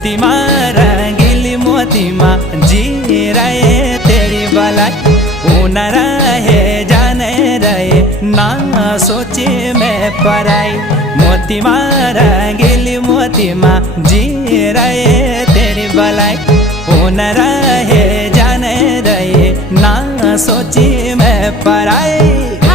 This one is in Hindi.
मोतीमा रंगीली मोतीमा जी रहे तेरी भलाई, ऊन रहे जाने रहे ना सोचे मैं पराई। मोतीमा रंगीली मोतीमा जी रहे तेरी भलाई, ऊन रहे जाने रहे ना सोचे मैं पराई।